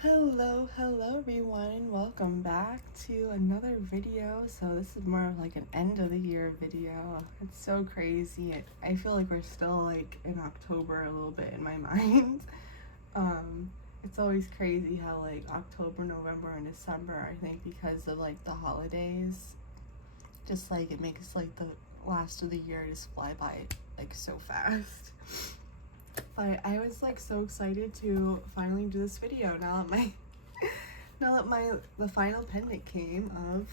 Hello everyone, and welcome back to another video. So this is more of like an end of the year video. It's so crazy. I feel like we're still like in October a little bit in my mind. It's always crazy how like October, November, and December, I think because of like the holidays, just like it makes like the last of the year just fly by like so fast. But I was like so excited to finally do this video now that the final pendant came of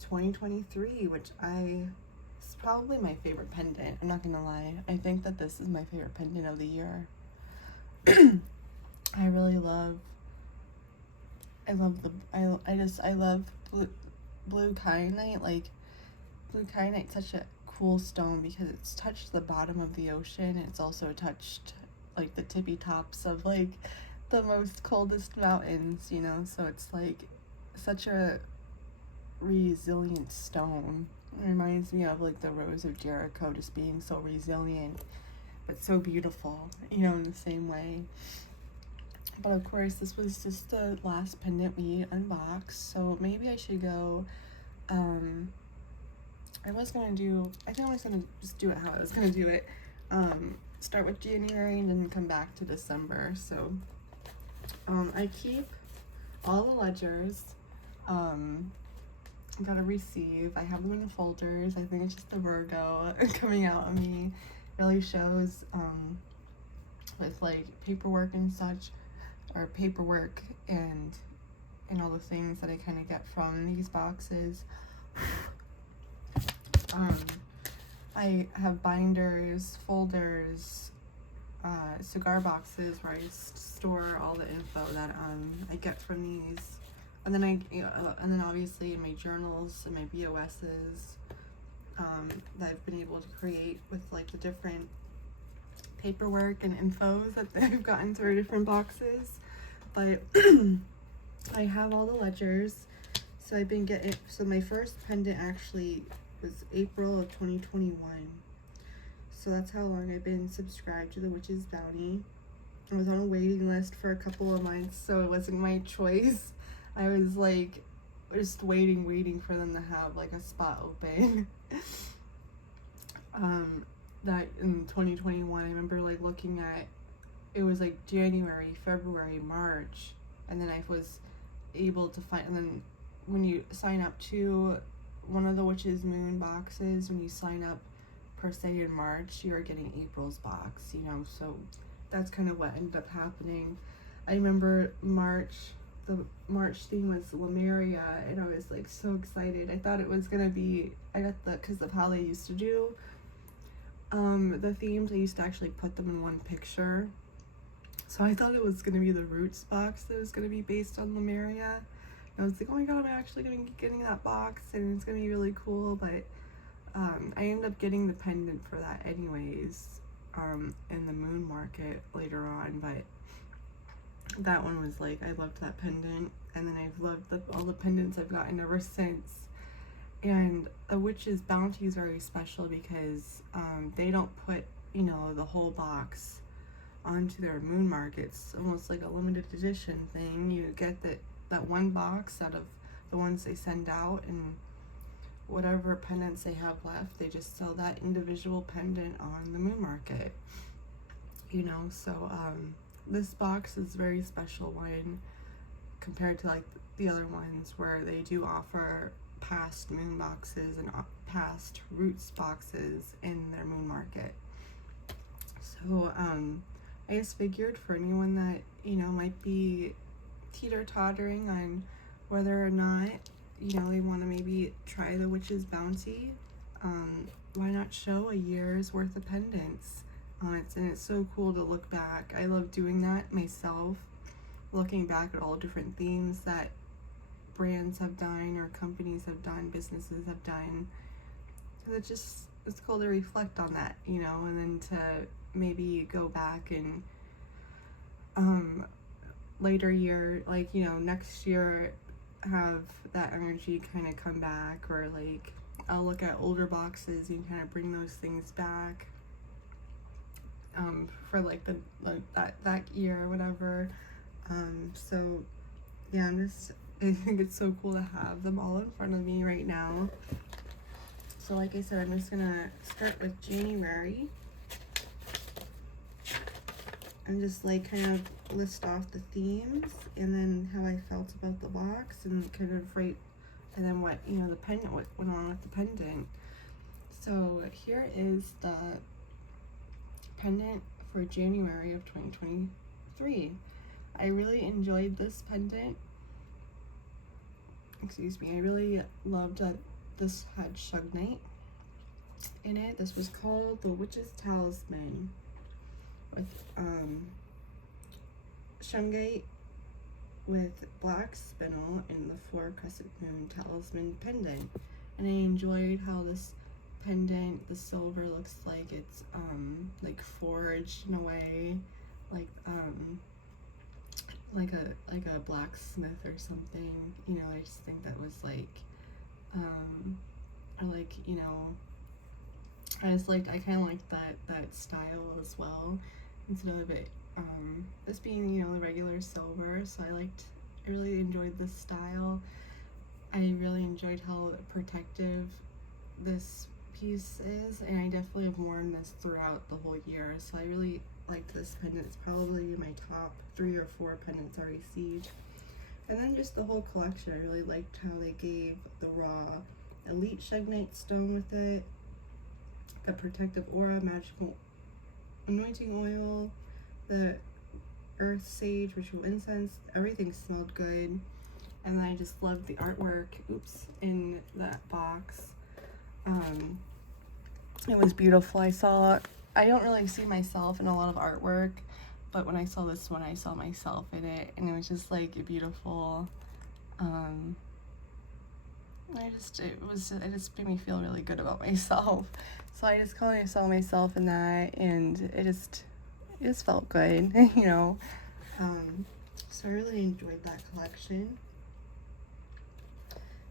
2023, which it's probably my favorite pendant. I'm not gonna lie. I think that this is my favorite pendant of the year. I really love I love blue kyanite. Like blue kyanite's such a cool stone because it's touched the bottom of the ocean. It's also touched like the tippy tops of like the most coldest mountains, so it's like such a resilient stone. It reminds me of like the Rose of Jericho, just being so resilient but so beautiful, in the same way. But of course this was just the last pendant we unboxed, so maybe I should go I think I was gonna just do it how I was gonna do it. Start with January and then come back to December. So I keep all the ledgers. Gotta receive. I have them in folders. I think it's just the Virgo coming out of me. Really shows with like paperwork and such, or paperwork and all the things that I kind of get from these boxes. I have binders, folders, cigar boxes where I store all the info that I get from these, and then obviously in my journals and my BOSs that I've been able to create with like the different paperwork and infos that I've gotten through different boxes. But I have all the ledgers, so I've been getting. So my first pendant actually was April of 2021. So that's how long I've been subscribed to the Witch's Bounty. I was on a waiting list for a couple of months, so it wasn't my choice. I was like just waiting for them to have like a spot open. That in 2021, I remember like looking at, it was like January, February, March, and then I was able to find, and then when you sign up to one of the Witch's Moon boxes, when you sign up per se in March, you're getting April's box, so that's kind of what ended up happening. I remember the March theme was Lemuria, and I was like so excited. I thought it was gonna be, because of how they used to do the themes, I used to actually put them in one picture, so I thought it was gonna be the Roots box that was gonna be based on Lemuria. I was like, oh my god, I'm actually gonna be getting that box and it's gonna be really cool. But I ended up getting the pendant for that anyways, in the moon market later on. But that one was like, I loved that pendant, and then I've loved all the pendants I've gotten ever since. And a Witch's Bounty is very special because they don't put the whole box onto their moon markets. Almost like a limited edition thing. You get that one box out of the ones they send out, and whatever pendants they have left, they just sell that individual pendant on the moon market, so this box is a very special one compared to like the other ones where they do offer past moon boxes and past Roots boxes in their moon market. So I just figured for anyone that might be teeter-tottering on whether or not they want to maybe try the Witch's Bounty, why not show a year's worth of pendants? It's so cool to look back. I love doing that myself, looking back at all different themes that brands have done or companies have done, businesses have done. It's cool to reflect on that, and then to maybe go back and later year, like next year, have that energy kind of come back, or like I'll look at older boxes and kind of bring those things back for like that year or whatever. So yeah, I think it's so cool to have them all in front of me right now. So like I said, I'm just gonna start with January and just like kind of list off the themes and then how I felt about the box and kind of write, and then what, you know, the pendant, what went on with the pendant. So here is the pendant for January of 2023. I really enjoyed this pendant. Excuse me. I really loved that this had Shugnite in it. This was called the Witch's Talisman with Shungite with black spinel and the 4 crescent moon talisman pendant. And I enjoyed how this pendant, the silver, looks like it's like forged in a way, like a blacksmith or something. You know, I just think that was like I like, you know, I kind of liked that style as well, instead of it this being, you know, the regular silver. So I really enjoyed this style. I really enjoyed how protective this piece is, and I definitely have worn this throughout the whole year. So I really liked this pendant. It's probably my top 3 or 4 pendants I received. And then just the whole collection, I really liked how they gave the raw elite Shugnite stone with it, the protective aura, magical anointing oil, the earth sage ritual incense. Everything smelled good, and then I just loved the artwork in that box. It was beautiful. I don't really see myself in a lot of artwork, but when I saw this one, I saw myself in it, and it was just like beautiful. It just made me feel really good about myself. So I just kind of saw myself in that, and it just felt good, you know. So I really enjoyed that collection.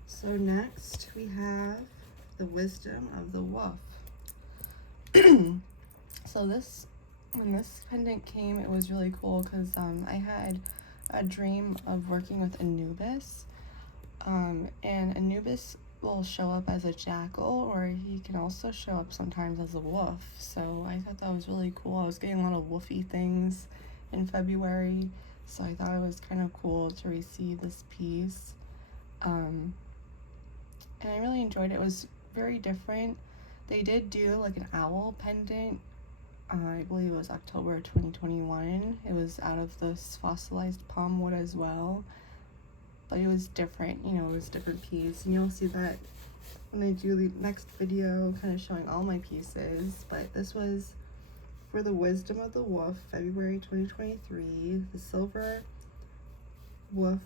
So next we have the Wisdom of the Wolf. So when this pendant came, it was really cool because I had a dream of working with Anubis, and Anubis will show up as a jackal, or he can also show up sometimes as a wolf. So I thought that was really cool. I was getting a lot of woofy things in February, so I thought it was kind of cool to receive this piece. And I really enjoyed it. It was very different. They did do like an owl pendant. I believe it was October 2021. It was out of this fossilized palm wood as well, but it was different, you know, it was a different piece, and you'll see that when I do the next video kind of showing all my pieces. But this was for the Wisdom of the Wolf, February 2023, the silver wolf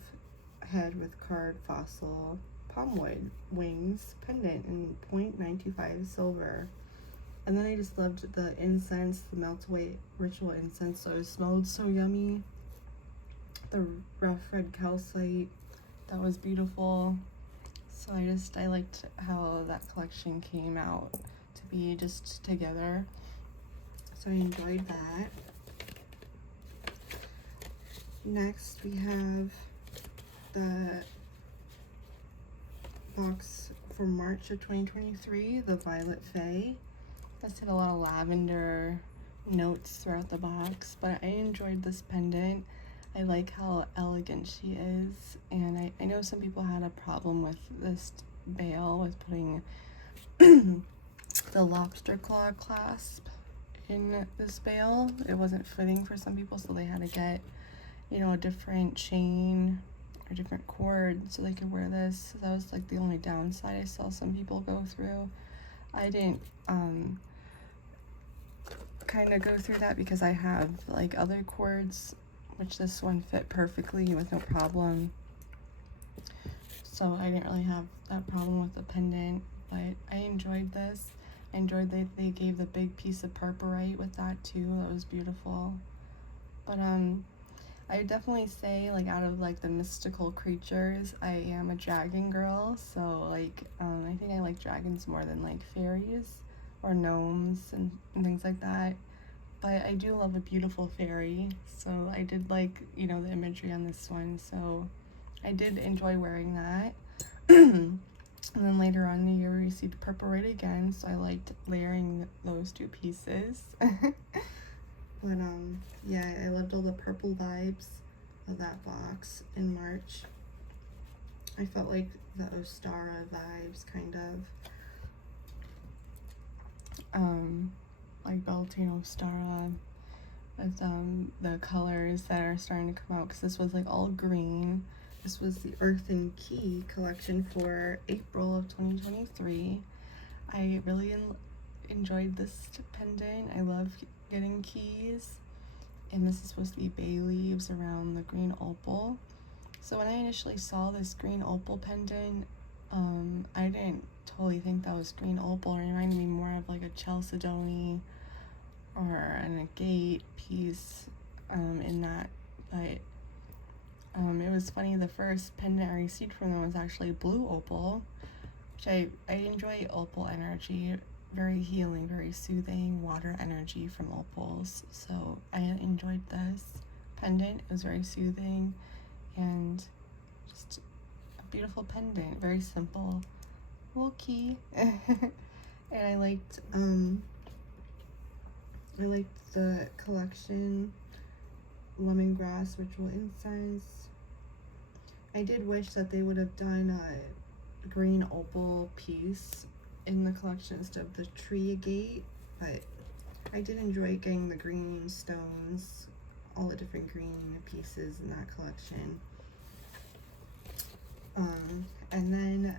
head with card fossil palm wood wings pendant in 0.925 silver. And then I just loved the incense, the melt away ritual incense. So it smelled so yummy. The rough red calcite, that was beautiful. So I liked how that collection came out to be just together. So I enjoyed that. Next we have the box for March of 2023, the Violet Fae. This had a lot of lavender notes throughout the box, but I enjoyed this pendant. I like how elegant she is, and I know some people had a problem with this bail, with putting the lobster claw clasp in this bail. It wasn't fitting for some people, so they had to get, you know, a different chain or different cord so they could wear this. So that was like the only downside I saw some people go through. I didn't kind of go through that because I have like other cords, which this one fit perfectly with no problem. So I didn't really have that problem with the pendant, but I enjoyed this. I enjoyed that they gave the big piece of purpurite with that too. That was beautiful. But I would definitely say, like, out of like the mystical creatures, I am a dragon girl. So like I think I like dragons more than like fairies or gnomes and things like that. but I do love a beautiful fairy, so I did like, you know, the imagery on this one, so I did enjoy wearing that. And then later on in the year we received Purple Rain again, so I liked layering those two pieces. But yeah, I loved all the purple vibes of that box in March. I felt like the Ostara vibes, kind of. Like Beltane Ostara with the colors that are starting to come out, because this was like all green. This was the Earth and Key collection for April of 2023. I really enjoyed this pendant. I love getting keys, and this is supposed to be bay leaves around the green opal. So when I initially saw this green opal pendant, I didn't totally think that was green opal. It reminded me more of like a chalcedony or an agate piece in that. But it was funny, the first pendant I received from them was actually blue opal, which I enjoy opal energy. Very healing, very soothing water energy from opals. So I enjoyed this pendant. It was very soothing and just a beautiful pendant. Very simple, low key. And I liked the collection lemongrass ritual incense. I did wish that they would have done a green opal piece in the collection instead of the tree agate, but I did enjoy getting the green stones, all the different green pieces in that collection. And then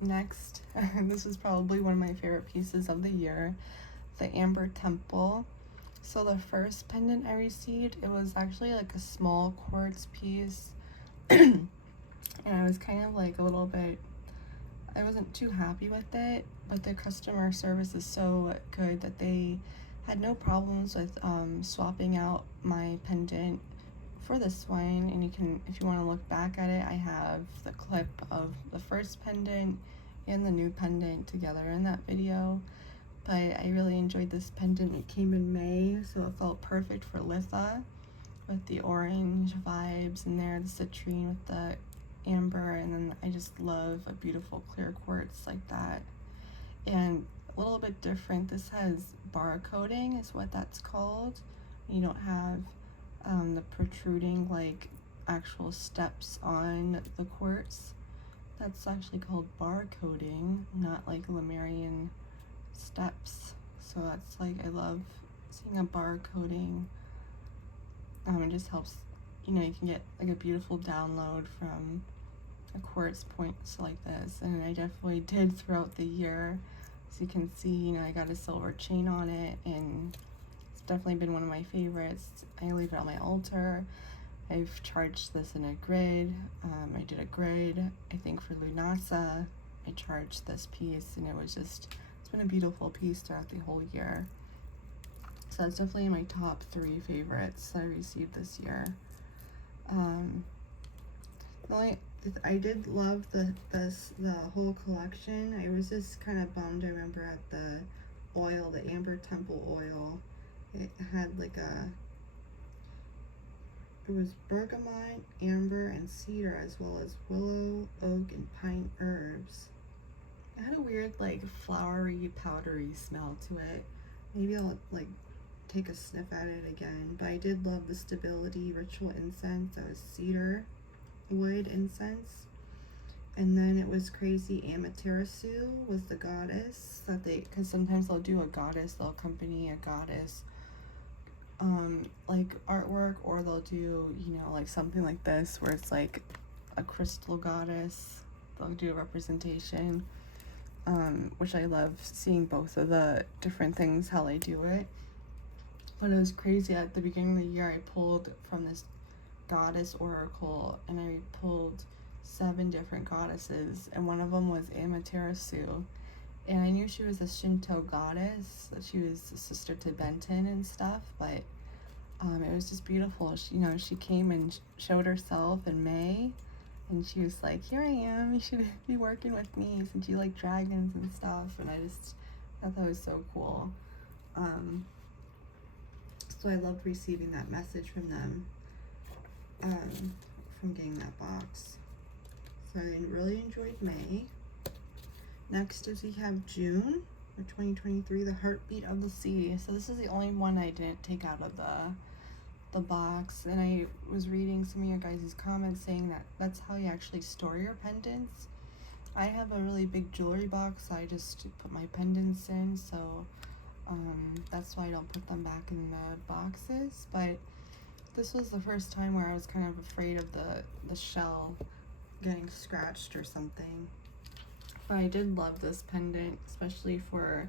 next, this was probably one of my favorite pieces of the year, the Amber Temple. So the first pendant I received, it was actually like a small quartz piece, and I was kind of like a little bit, I wasn't too happy with it, but the customer service is so good that they had no problems with swapping out my pendant for this one. And you can, if you want to look back at it, I have the clip of the first pendant and the new pendant together in that video. But I really enjoyed this pendant. It came in May, so it felt perfect for Litha, with the orange vibes in there, the citrine with the amber, and then I just love a beautiful clear quartz like that. And a little bit different, this has bar coating is what that's called. You don't have the protruding like actual steps on the quartz. That's actually called bar coating, not like Lemurian steps. So that's like, I love seeing a bar coating. It just helps, you know, you can get like a beautiful download from a quartz points like this, and I definitely did throughout the year. As you can see, you know, I got a silver chain on it, and it's definitely been one of my favorites. I leave it on my altar. I've charged this in a grid. I did a grid, I think, for Lunasa. I charged this piece, and it was just, it's been a beautiful piece throughout the whole year. So that's definitely my top 3 favorites that I received this year. I did love the whole collection. I was just kind of bummed, I remember, at the oil, the Amber Temple oil. It had like it was bergamot, amber, and cedar, as well as willow, oak, and pine herbs. It had a weird like flowery, powdery smell to it. Maybe I'll like take a sniff at it again. But I did love the Stability Ritual Incense. That was cedar wood incense. And then it was crazy Amaterasu was the goddess that they, because sometimes they'll do a goddess, they'll accompany a goddess like artwork, or they'll do, you know, like something like this where it's like a crystal goddess. They'll do a representation, which I love seeing both of the different things, how they do it. But it was crazy. At the beginning of the year, I pulled from this goddess oracle, and I pulled 7 different goddesses, and one of them was Amaterasu. And I knew she was a Shinto goddess, that she was a sister to Benton and stuff, but it was just beautiful. She, you know, she came and showed herself in May, and she was like, here I am, you should be working with me since you like dragons and stuff. And I just thought that was so cool. So I loved receiving that message from them, from getting that box. So I really enjoyed May. Next is we have June of 2023, The Heartbeat of the Sea. So this is the only one I didn't take out of the box, and I was reading some of your guys' comments saying that that's how you actually store your pendants. I have a really big jewelry box, so I just put my pendants in, so that's why I don't put them back in the boxes. But this was the first time where I was kind of afraid of the shell getting scratched or something. But I did love this pendant, especially for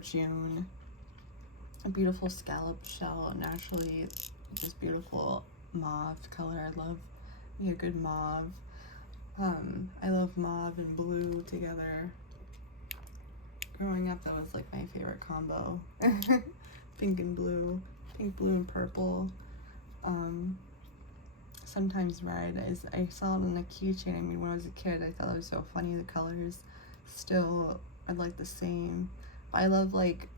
June. A beautiful scallop shell, naturally just beautiful mauve color. I love me a good mauve. I love mauve and blue together. Growing up, that was like my favorite combo. Pink and blue, pink, blue, and purple. Sometimes red. I saw it on a keychain. I mean, when I was a kid, I thought it was so funny. The colors still are like the same. I love like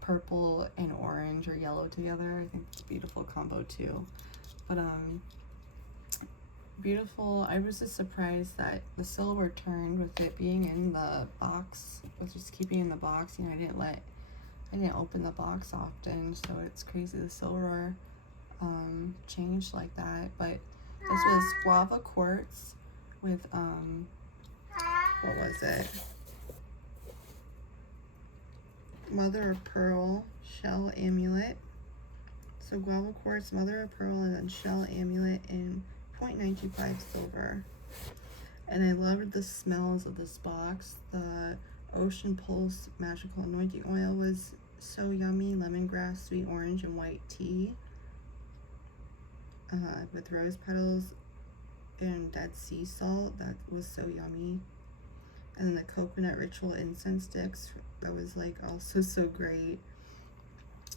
purple and orange or yellow together. I think it's a beautiful combo too. But beautiful. I was just surprised that the silver turned with it being in the box. I was just keeping in the box. You know, I didn't open the box often, so it's crazy the silver changed like that. But this was guava quartz with what was it? Mother of pearl shell amulet. So guava quartz, mother of pearl, and then shell amulet in 0.925 silver. And I loved the smells of this box. The Ocean Pulse Magical Anointing Oil was so yummy. Lemongrass, sweet orange, and white tea. With rose petals and Dead Sea salt. That was so yummy. And then the coconut ritual incense sticks. That was like also so great.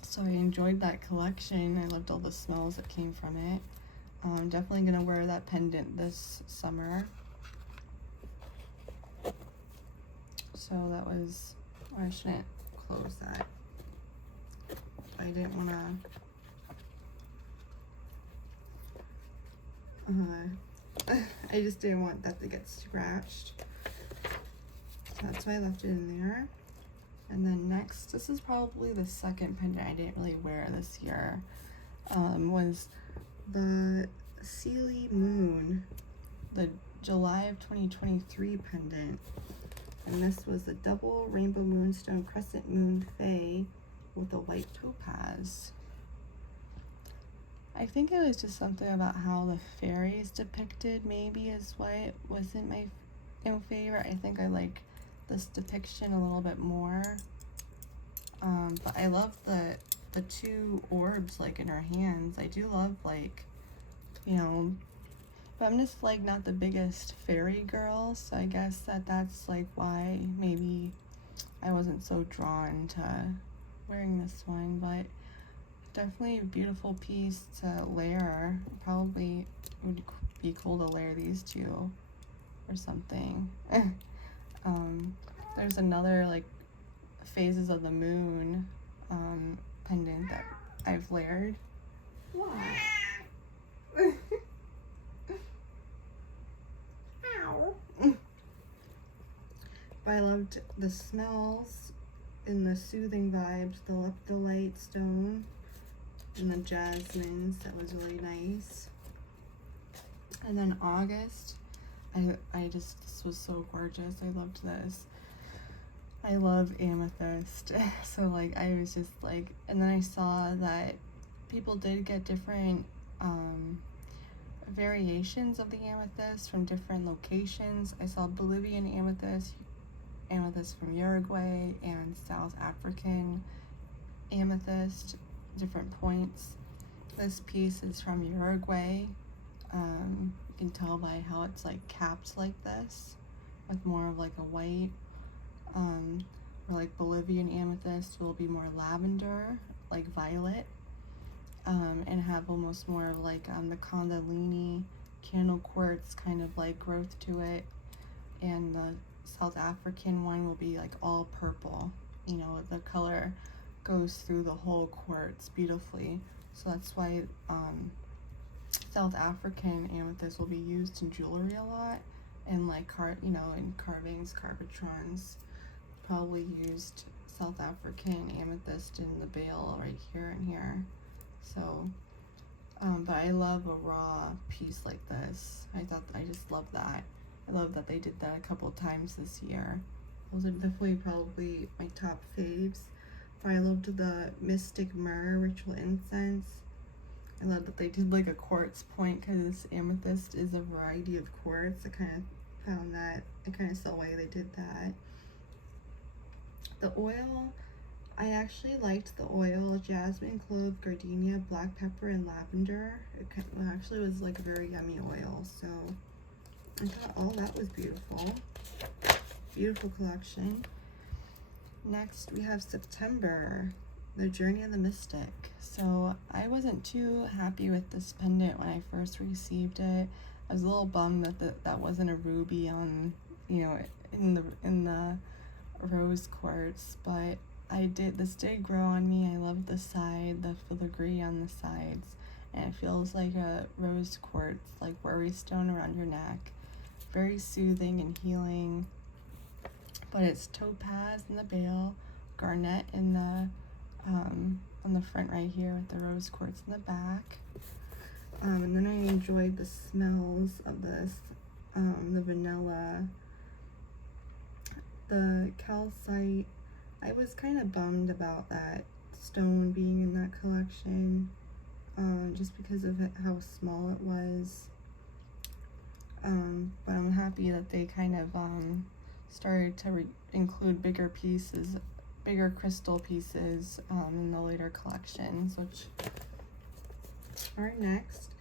So I enjoyed that collection. I loved all the smells that came from it. I'm definitely gonna wear that pendant this summer. So that was, I shouldn't close that. I didn't wanna, I just didn't want that to get scratched. So that's why I left it in there. And then next, this is probably the second pendant I didn't really wear this year, was the Sealy Moon, the July of 2023 pendant. And this was the double rainbow moonstone crescent moon fae with a white topaz. I think it was just something about how the fairies depicted maybe is why it wasn't my favorite. I think I like this depiction a little bit more. But I love the two orbs like in her hands. I do love, like, you know, but I'm just like not the biggest fairy girl, so I guess that's like why maybe I wasn't so drawn to wearing this one. But definitely a beautiful piece to layer. Probably would be cool to layer these two or something. There's another like phases of the moon pendant that I've layered. Why? Ow. But I loved the smells and the soothing vibes, the leptolite stone and the jasmines. That was really nice. And then August, this was so gorgeous. I loved this. I love amethyst. So like I was just like, and then I saw that people did get different variations of the amethyst from different locations. I saw Bolivian amethyst from Uruguay, and South African amethyst, different points. This piece is from Uruguay. You can tell by how it's like capped like this, with more of like a white. Or like Bolivian amethyst will be more lavender, like violet, and have almost more of like the Kundalini candle quartz kind of like growth to it. And the South African one will be like all purple, you know, the color goes through the whole quartz beautifully. So that's why South African amethyst will be used in jewelry a lot, and like in carvings, carbotrons. Probably used South African amethyst in the bail right here and here. So, but I love a raw piece like this. I just love that. I love that they did that a couple times this year. Those are definitely probably my top faves. But I loved the Mystic Myrrh Ritual Incense. I love that they did like a quartz point, because amethyst is a variety of quartz. I kind of found that, I kind of saw why they did that. The oil, I actually liked the oil. Jasmine, clove, gardenia, black pepper, and lavender. It actually was like a very yummy oil, so I thought all that was beautiful. Beautiful collection. Next we have September, the Journey of the Mystic. So I wasn't too happy with this pendant when I first received it. I was a little bummed that that wasn't a ruby on, in the rose quartz, but this did grow on me. I love the filigree on the sides, and it feels like a rose quartz, like worry stone around your neck. Very soothing and healing. But it's topaz in the bail, garnet in the on the front right here with the rose quartz in the back. And then I enjoyed the smells of this, the vanilla, the calcite. I was kind of bummed about that stone being in that collection, just because of how small it was. But I'm happy that they kind of started to include bigger crystal pieces in the later collections, which are next.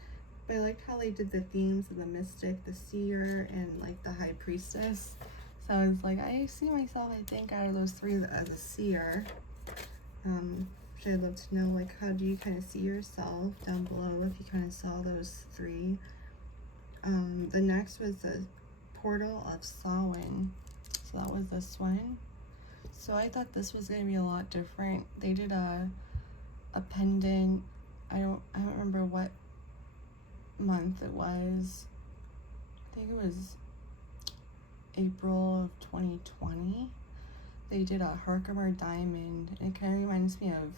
But I liked how they did the themes of the mystic, the seer, and like the high priestess. So I was like, I see myself, I think, out of those three as a seer. Which I'd love to know, like, how do you kind of see yourself down below if you kind of saw those three. The next was the Portal of Samhain. So that was this one. So I thought this was going to be a lot different. They did a pendant. I don't remember what month it was. I think it was April of 2020. They did a Herkimer diamond. It kind of reminds me of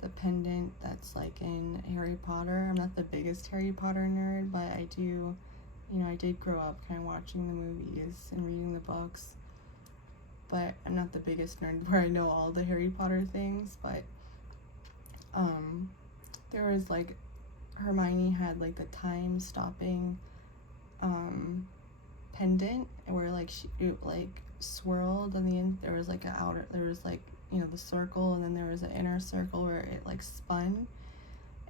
the pendant that's like in Harry Potter. I'm not the biggest Harry Potter nerd, but I do, I did grow up kind of watching the movies and reading the books. But I'm not the biggest nerd where I know all the Harry Potter things. But there was like, Hermione had like the time stopping pendant where like it like swirled, and there was like the circle, and then there was an inner circle where it like spun.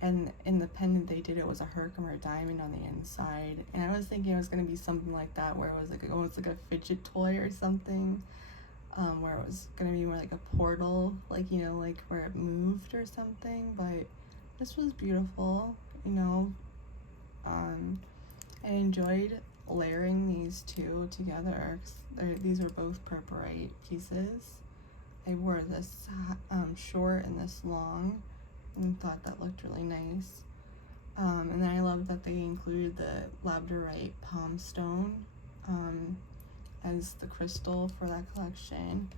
And in the pendant they did, it was a Herkimer diamond on the inside, and I was thinking it was going to be something like that, where it was like almost like a fidget toy or something, where it was going to be more like a portal, like like where it moved or something. But this was beautiful. I enjoyed layering these two together. These are both purpurite pieces. I wore this short and this long, and thought that looked really nice. And then I love that they included the labradorite palm stone as the crystal for that collection.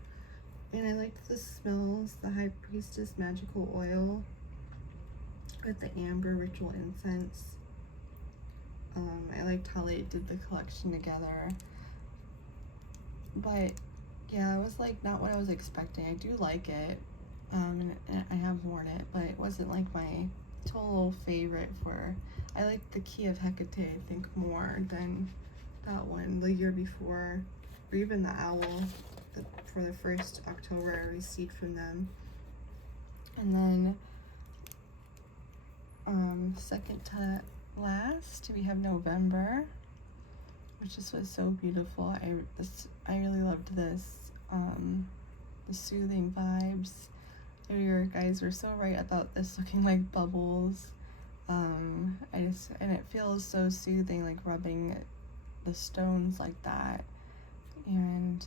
And I liked the smells, the High Priestess magical oil with the amber ritual incense. I liked how they did the collection together. But yeah, it was like not what I was expecting. I do like it, and I have worn it, but it wasn't like my total favorite. I liked the Key of Hecate, I think, more than that one the year before, or even the owl for the first October I received from them. And then second to last, we have November, which just was so beautiful. I really loved this. The soothing vibes. Your guys were so right about this looking like bubbles. And it feels so soothing, like rubbing the stones like that. And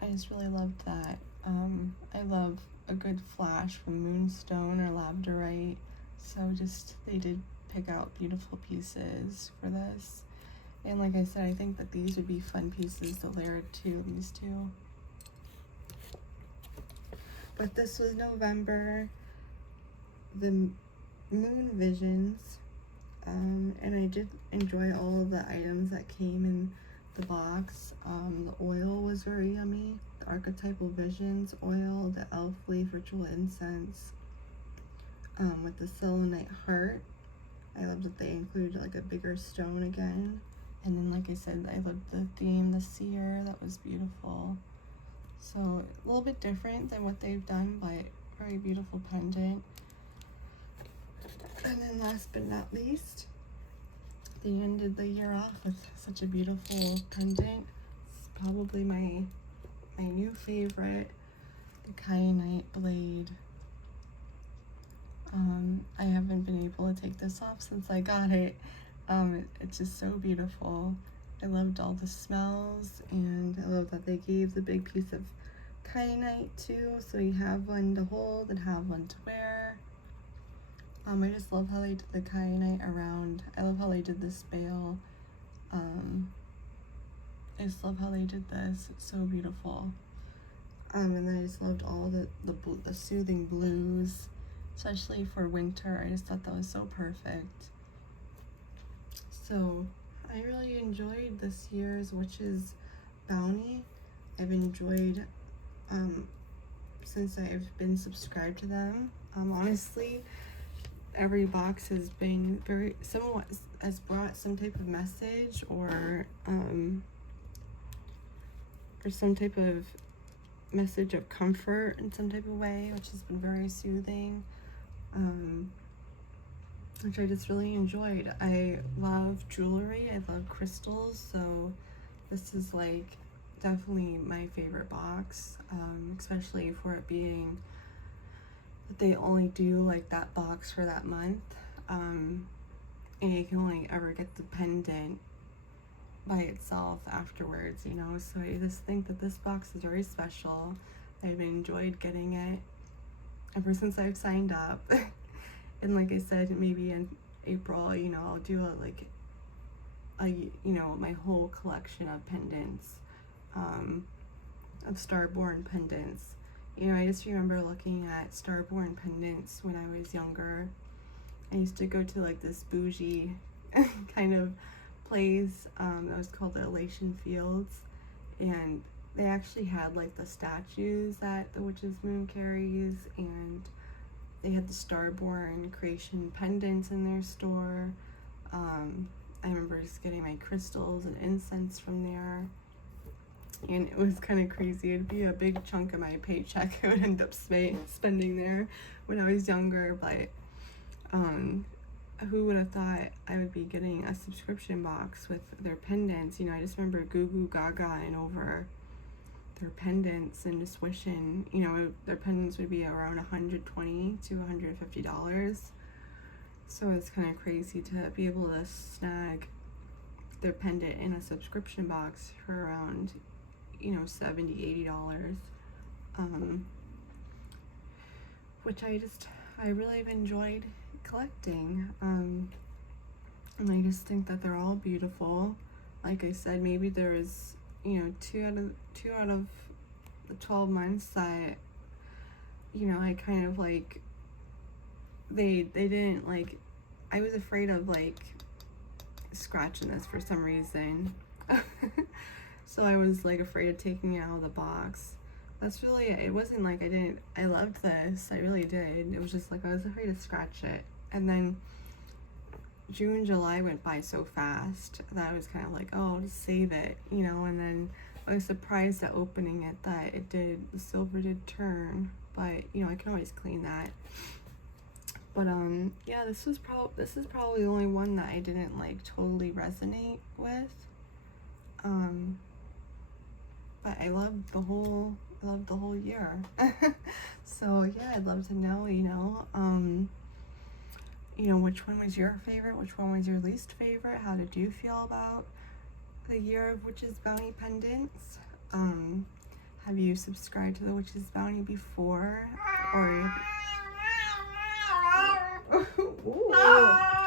I just really loved that. I love a good flash from moonstone or labradorite. So just, they did pick out beautiful pieces for this. And like I said, I think that these would be fun pieces to layer too, these two. But this was November, the Moon Visions, and I did enjoy all of the items that came in the box. The oil was very yummy, the Archetypal Visions oil, the elf leaf ritual incense, with the selenite heart. I love that they included like a bigger stone again. And then, like I said, I loved the theme, the seer, that was beautiful. So a little bit different than what they've done, but very beautiful pendant. And then last but not least, they ended the year off with such a beautiful pendant. It's probably my new favorite, the kyanite blade. I haven't been able to take this off since I got it. It's just so beautiful. I loved all the smells, and I love that they gave the big piece of kyanite too, so you have one to hold and have one to wear. I just love how they did the kyanite around. I love how they did this bail. I just love how they did this. It's so beautiful. And then I just loved all the soothing blues, especially for winter. I just thought that was so perfect. So I really enjoyed this year's Witch's Bounty. I've enjoyed since I've been subscribed to them. Honestly, every box has been very, somewhat has brought some type of message or some type of message of comfort in some type of way, which has been very soothing, which I just really enjoyed. I love jewelry, I love crystals, so this is like definitely my favorite box, especially for it being that they only do like that box for that month, and you can only ever get the pendant by itself afterwards, you know. So I just think that this box is very special. I've enjoyed getting it ever since I've signed up. And like I said, maybe in April, you know, I'll do my whole collection of pendants, of Starborn pendants. You know, I just remember looking at Starborn pendants when I was younger. I used to go to like this bougie kind of place that was called the Elation Fields, and they actually had like the statues that the Witch's Moon carries, and they had the Starborn creation pendants in their store. I remember just getting my crystals and incense from there, and it was kind of crazy. It'd be a big chunk of my paycheck I would end up spending there when I was younger, but who would have thought I would be getting a subscription box with their pendants? You know, I just remember goo goo gaga-ing over their pendants and just wishing, you know, their pendants would be around $120 to $150. So it's kind of crazy to be able to snag their pendant in a subscription box for around, you know, $70, $80. Which I really have enjoyed collecting. And I just think that they're all beautiful. Like I said, maybe there is, you know, two out of the 12 months that, you know, I kind of like, they didn't like, I was afraid of like scratching this for some reason. So I was like afraid of taking it out of the box. That's really it. It wasn't like I loved this, I really did. It was just like I was afraid to scratch it. And then June, July went by so fast that I was kind of like, oh, I'll just save it, you know. And then I was surprised at opening it that the silver did turn, but you know, I can always clean that. But yeah, this is probably the only one that I didn't like totally resonate with. But I loved the whole year. So yeah, I'd love to know, which one was your favorite, which one was your least favorite, how did you feel about the year of Witch's Bounty pendants? Have have you subscribed to the Witch's Bounty before? Or Ooh.